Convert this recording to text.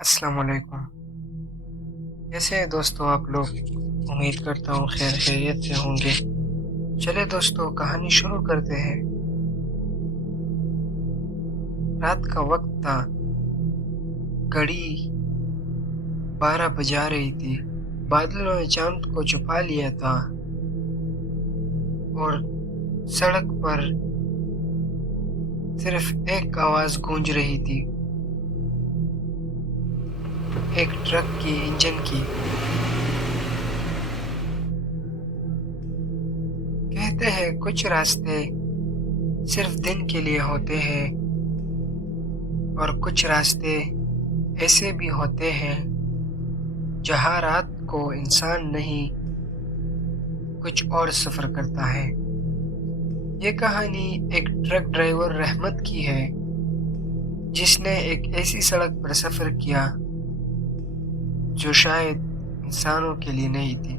السلام علیکم۔ کیسے ہیں دوستو آپ لوگ؟ امید کرتا ہوں خیر خیریت سے ہوں گے۔ چلے دوستو کہانی شروع کرتے ہیں۔ رات کا وقت تھا، گھڑی 12 بجا رہی تھی۔ بادلوں نے چاند کو چھپا لیا تھا اور سڑک پر صرف ایک آواز گونج رہی تھی، ایک ٹرک کی انجن کی۔ کہتے ہیں کچھ راستے صرف دن کے لیے ہوتے ہیں اور کچھ راستے ایسے بھی ہوتے ہیں جہاں رات کو انسان نہیں کچھ اور سفر کرتا ہے۔ یہ کہانی ایک ٹرک ڈرائیور رحمت کی ہے جس نے ایک ایسی سڑک پر سفر کیا جو شاید انسانوں کے لیے نہیں تھی۔